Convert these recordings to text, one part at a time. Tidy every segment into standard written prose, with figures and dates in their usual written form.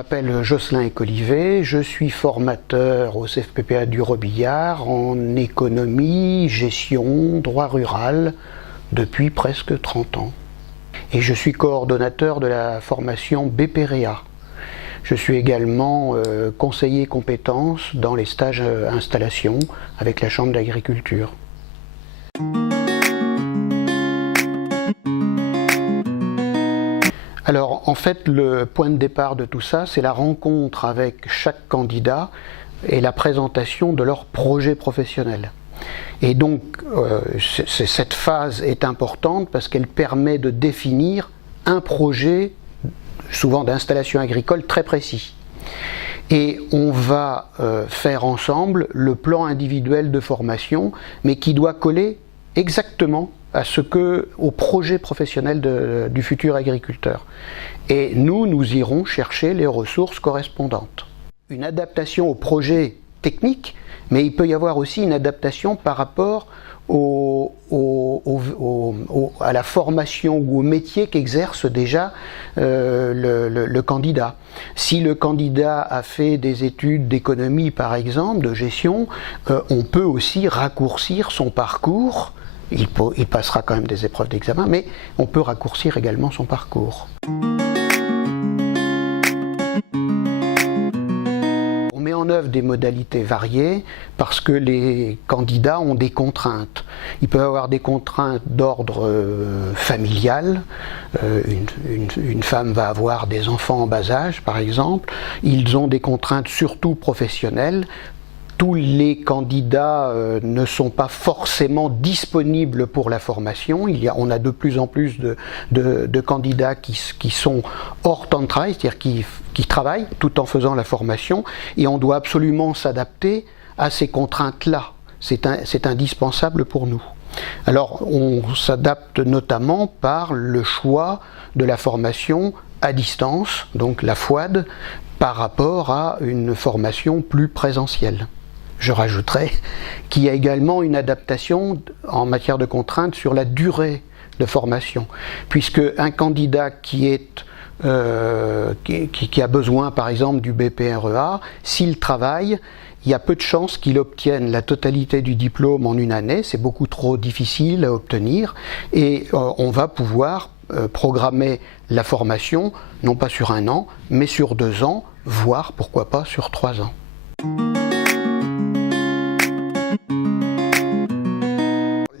m'appelle Jocelyn Ecolivet, je suis formateur au CFPPA du Robillard en économie, gestion, droit rural depuis presque 30 ans. Et je suis coordonnateur de la formation BPREA. Je suis également conseiller compétences dans les stages installation avec la Chambre d'agriculture. Alors en fait le point de départ de tout ça, c'est la rencontre avec chaque candidat et la présentation de leur projet professionnel. Et donc cette phase est importante parce qu'elle permet de définir un projet, souvent d'installation agricole, très précis. Et on va faire ensemble le plan individuel de formation, mais qui doit coller exactement au projet professionnel du futur agriculteur. Et nous irons chercher les ressources correspondantes. Une adaptation au projet technique, mais il peut y avoir aussi une adaptation par rapport à la formation ou au métier qu'exerce déjà le candidat. Si le candidat a fait des études d'économie par exemple, de gestion, on peut aussi raccourcir son parcours. Il passera quand même des épreuves d'examen, mais on peut raccourcir également son parcours. On met en œuvre des modalités variées parce que les candidats ont des contraintes. Ils peuvent avoir des contraintes d'ordre familial. Une femme va avoir des enfants en bas âge, par exemple. Ils ont des contraintes surtout professionnelles. Tous les candidats ne sont pas forcément disponibles pour la formation. On a de plus en plus de candidats qui sont hors temps de travail, c'est-à-dire qui travaillent tout en faisant la formation, et on doit absolument s'adapter à ces contraintes-là. C'est indispensable pour nous. Alors on s'adapte notamment par le choix de la formation à distance, donc la FOAD, par rapport à une formation plus présentielle. Je rajouterai qu'il y a également une adaptation en matière de contraintes sur la durée de formation, puisque un candidat qui a besoin par exemple du BPREA, s'il travaille, il y a peu de chances qu'il obtienne la totalité du diplôme en une année, c'est beaucoup trop difficile à obtenir, et on va pouvoir programmer la formation, non pas sur 1 an, mais sur 2 ans, voire pourquoi pas sur 3 ans.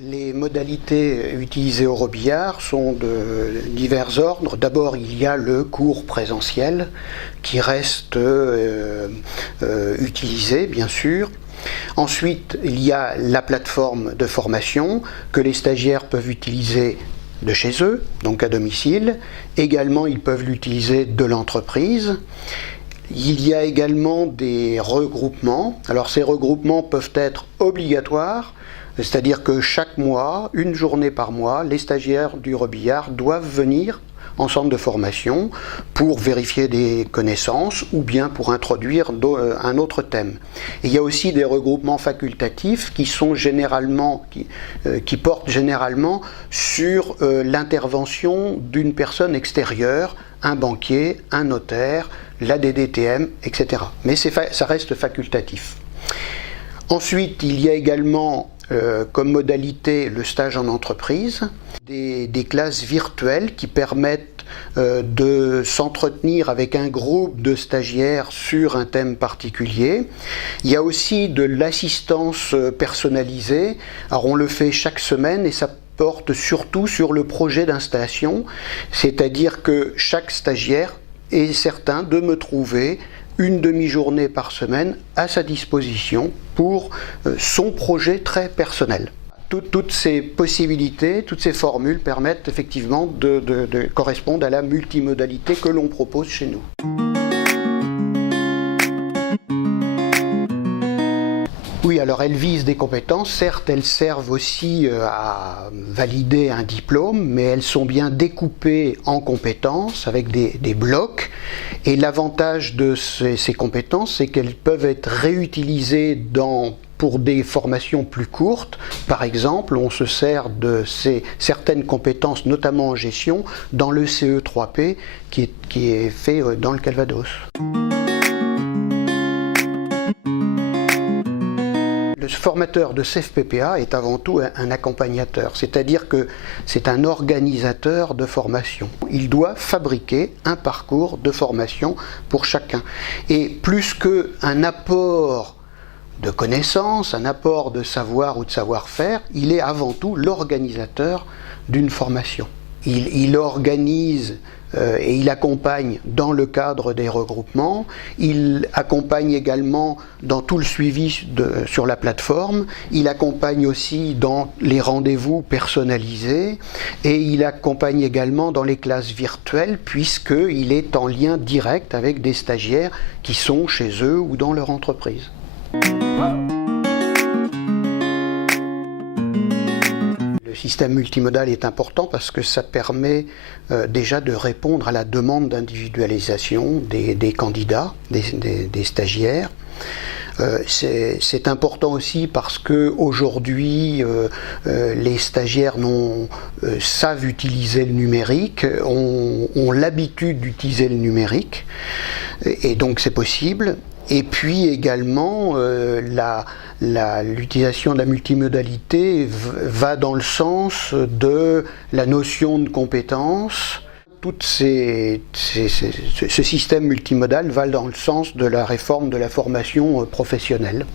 Les modalités utilisées au Robillard sont de divers ordres. D'abord, il y a le cours présentiel qui reste utilisé, bien sûr. Ensuite, il y a la plateforme de formation que les stagiaires peuvent utiliser de chez eux, donc à domicile. Également, ils peuvent l'utiliser de l'entreprise. Il y a également des regroupements. Alors ces regroupements peuvent être obligatoires, c'est-à-dire que chaque mois, 1 journée par mois, les stagiaires du Robillard doivent venir en centre de formation pour vérifier des connaissances ou bien pour introduire un autre thème. Et il y a aussi des regroupements facultatifs qui portent généralement sur l'intervention d'une personne extérieure, un banquier, un notaire, la DDTM, etc. Mais ça reste facultatif. Ensuite, il y a également comme modalité le stage en entreprise, des classes virtuelles qui permettent de s'entretenir avec un groupe de stagiaires sur un thème particulier. Il y a aussi de l'assistance personnalisée. Alors on le fait chaque semaine et ça porte surtout sur le projet d'installation, c'est-à-dire que chaque stagiaire est certain de me trouver une demi-journée par semaine à sa disposition pour son projet très personnel. Toutes ces possibilités, toutes ces formules permettent effectivement de correspondre à la multimodalité que l'on propose chez nous. Oui, alors elles visent des compétences, certes elles servent aussi à valider un diplôme, mais elles sont bien découpées en compétences avec des blocs. Et l'avantage de ces compétences, c'est qu'elles peuvent être réutilisées dans pour des formations plus courtes. Par exemple, on se sert de certaines compétences, notamment en gestion, dans le CE3P qui est fait dans le Calvados. Le formateur de CFPPA est avant tout un accompagnateur, c'est-à-dire que c'est un organisateur de formation. Il doit fabriquer un parcours de formation pour chacun. Et plus qu'un apport de connaissances, un apport de savoir ou de savoir-faire, il est avant tout l'organisateur d'une formation. Il organise et il accompagne dans le cadre des regroupements, il accompagne également dans tout le suivi sur la plateforme, il accompagne aussi dans les rendez-vous personnalisés et il accompagne également dans les classes virtuelles puisqu'il est en lien direct avec des stagiaires qui sont chez eux ou dans leur entreprise. Le système multimodal est important parce que ça permet déjà de répondre à la demande d'individualisation des candidats, des stagiaires. C'est important aussi parce qu'aujourd'hui, les stagiaires savent utiliser le numérique, ont l'habitude d'utiliser le numérique, et donc c'est possible. Et puis également, l'utilisation de la multimodalité va dans le sens de la notion de compétence. Tout ce système multimodal va dans le sens de la réforme de la formation professionnelle.